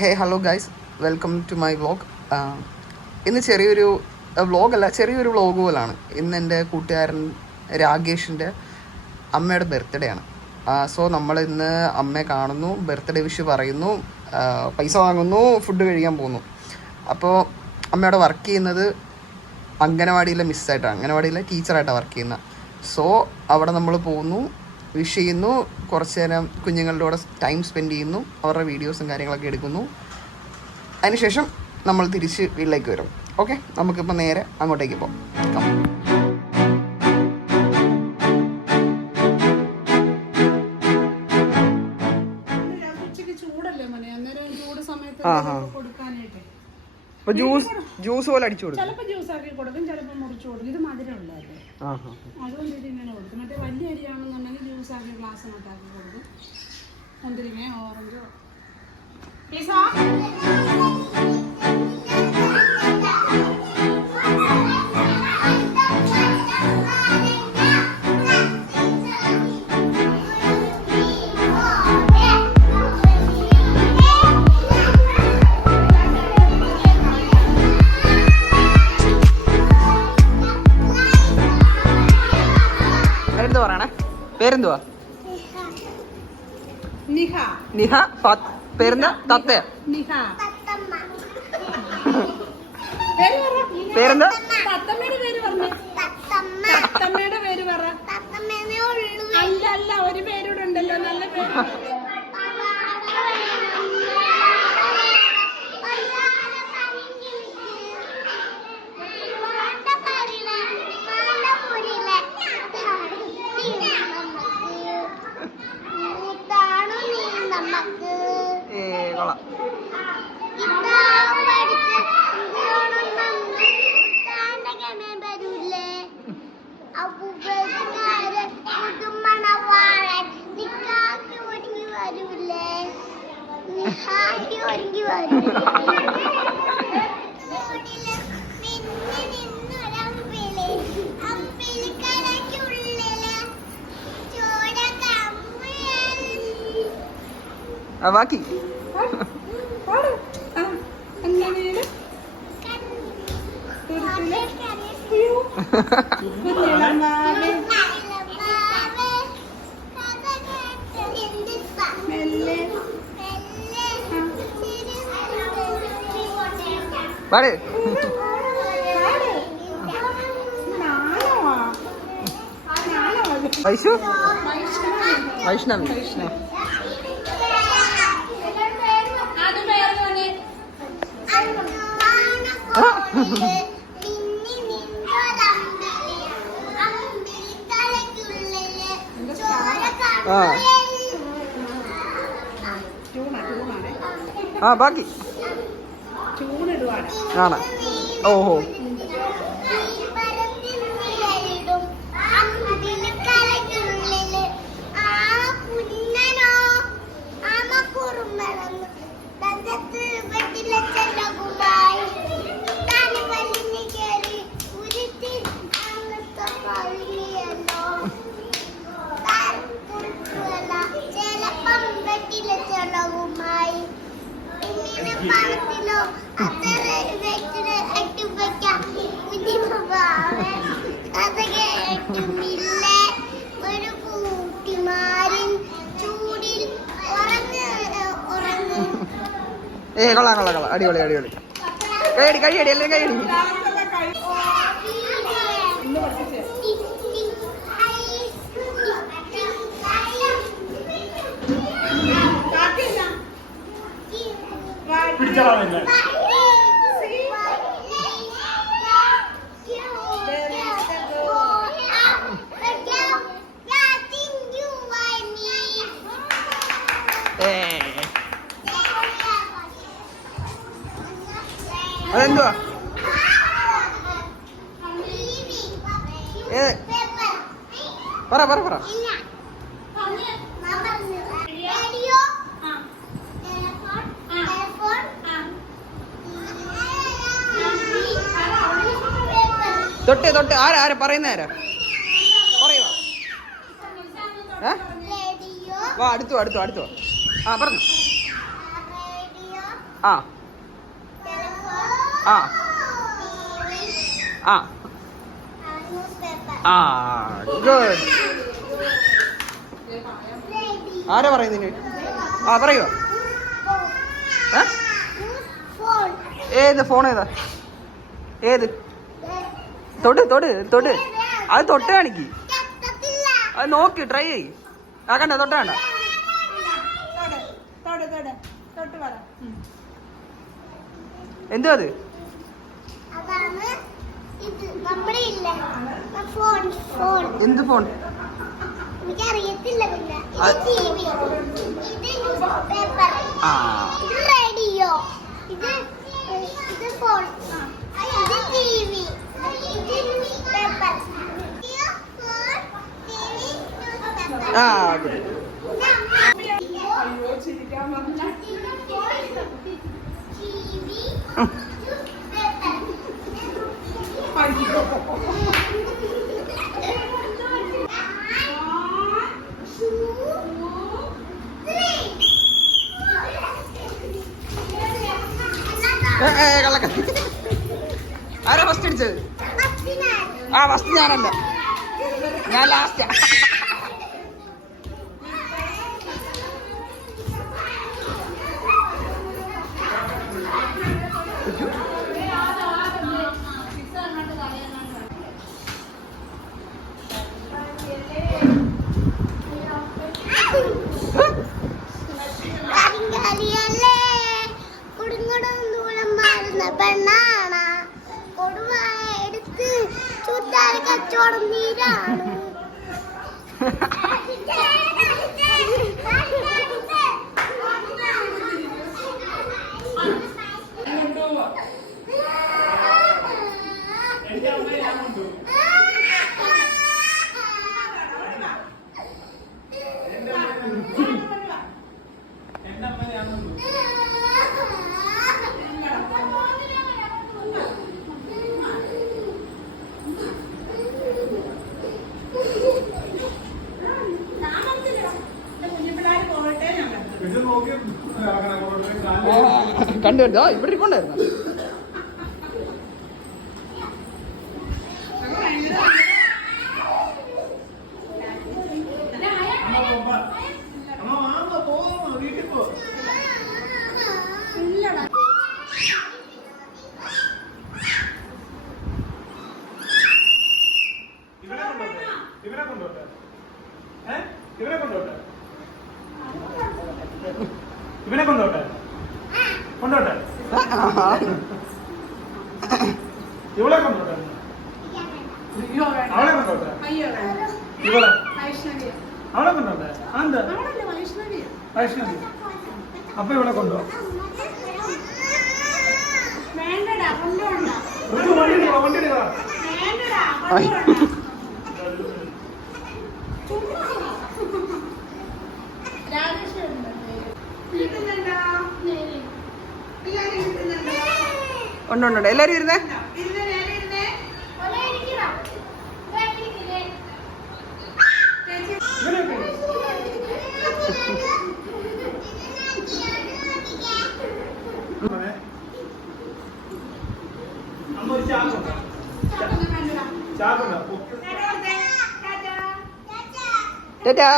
Hey hello guys, welcome to my vlog. ഇന്ന് ചെറിയൊരു വ്ളോഗല്ല, ചെറിയൊരു വ്ളോഗ് പോലാണ്. ഇന്ന് എൻ്റെ കൂട്ടുകാരൻ രാകേഷിൻ്റെ അമ്മയുടെ ബർത്ത്ഡേ ആണ്. സോ നമ്മൾ ഇന്ന് അമ്മയെ കാണുന്നു, ബർത്ത്ഡേ വിഷ് പറയുന്നു, പൈസ വാങ്ങുന്നു, ഫുഡ് കഴിക്കാൻ പോകുന്നു. അപ്പോൾ അമ്മയുടെ വർക്ക് ചെയ്യുന്നത് അംഗനവാടിയിലെ മിസ്സായിട്ടാണ്, അംഗനവാടിയിലെ ടീച്ചറായിട്ടാണ് വർക്ക് ചെയ്യുന്നത്. സോ അവിടെ നമ്മൾ പോകുന്നു, വിഷ് ചെയ്യുന്നു, കുറച്ച് നേരം കുഞ്ഞുങ്ങളുടെ കൂടെ ടൈം സ്പെൻഡ് ചെയ്യുന്നു, അവരുടെ വീഡിയോസും കാര്യങ്ങളൊക്കെ എടുക്കുന്നു. അതിനുശേഷം നമ്മൾ തിരിച്ച് വീട്ടിലേക്ക് വരും. ഓക്കെ, നമുക്കിപ്പോൾ നേരെ അങ്ങോട്ടേക്ക് പോകാം. ജ്യൂസ് പോലെ അടിച്ചു കൊടുക്കും, ചിലപ്പോൾ ജ്യൂസ് ആക്കി കൊടുക്കും, ചിലപ്പോൾ മുറിച്ചു കൊടുക്കും. ഇത് മധുരമുള്ളതല്ലേ, അതുകൊണ്ട് ഇത് ഇങ്ങനെ കൊടുക്കും. മറ്റേ വലിയ അരിയാണെന്നുണ്ടെങ്കിൽ ജ്യൂസ് ആക്കി ഗ്ലാസ്സിനകത്താക്കി കൊടുക്കും. മുന്തിരിങ്ങയോ ഓറഞ്ചോ പേരെന്തുവാ? നിഹ. നിഹ. പേരെന്താ? തത്തയ. നിഹ. പേരെന്താ? തത്തമ്മയുടെ പേര് പറഞ്ഞു. തത്തമ്മയുടെ പേര് പറ. അല്ല അല്ല, ഒരു പേരൂടെ ഉണ്ടല്ലോ, നല്ല പേര്. ബാക്കി പാട്. വൈഷു വൈഷ്ണവി. ബാക്കി ആണ്. ഓഹോ, കൊള്ളാം കൊള്ളാം കൊള്ളാം, അടിപൊളി അടിപൊളി. കൈയടി കൈയടി, എല്ലാവരും കൈയടി. അതെന്തുവാ? പറ പറ പറ. തൊട്ട് തൊട്ട് ആരാ ആരാ പറയുന്ന ആരാ പറയുവാ? വാ അടുത്തു അടുത്തു അടുത്തു. പറഞ്ഞു. ആ ആ ആ ആ ഗുഡ്. ആരാ പറയുന്നതിന്? ആ പറയോ. ഏത് ഫോൺ ഏതാ? ഏത്? തൊട് തൊട് തൊട്. അത് തൊട്ട് കാണിക്ക്. അത് നോക്ക്, ട്രൈ ചെയ്. ആ കണ്ട, തൊട്ട കണ്ട. എന്തോ അത്? എന്ത് ഫോൺ? റേഡിയോ, ഇത് ഫോൺ, ഇത് ടിവി, ഇത് ന്യൂസ് പേപ്പർ. ആ കള്ളക്ക. ആരാ ഫസ്റ്റ് അടിച്ചത്? ആ ഫസ്റ്റ് ഞാനല്ല, ഞാൻ ലാസ്റ്റ്. പെണ്ണാണ് കൊടുവ എടുത്ത് ചുറ്റാൽ കച്ചവടം നീരാണ്. കണ്ടു കണ്ടോ, ഇവിടെ ഇരിപ്പുണ്ടായിരുന്നു. ഇവനെ കൊണ്ടോട്ടെ കൊണ്ടോട്ടെ ഇവളെ കൊണ്ടോട്ടെ അവളെ കൊണ്ടോട്ടെ ഇവളെ അവളെ കൊണ്ടോട്ടെ. എന്താ വൈഷ്ണവി? അപ്പൊ ഇവളെ കൊണ്ടോ. വണ്ടി ഉണ്ട്. എല്ലാരും ഇരുന്നേ. ടാറ്റാ.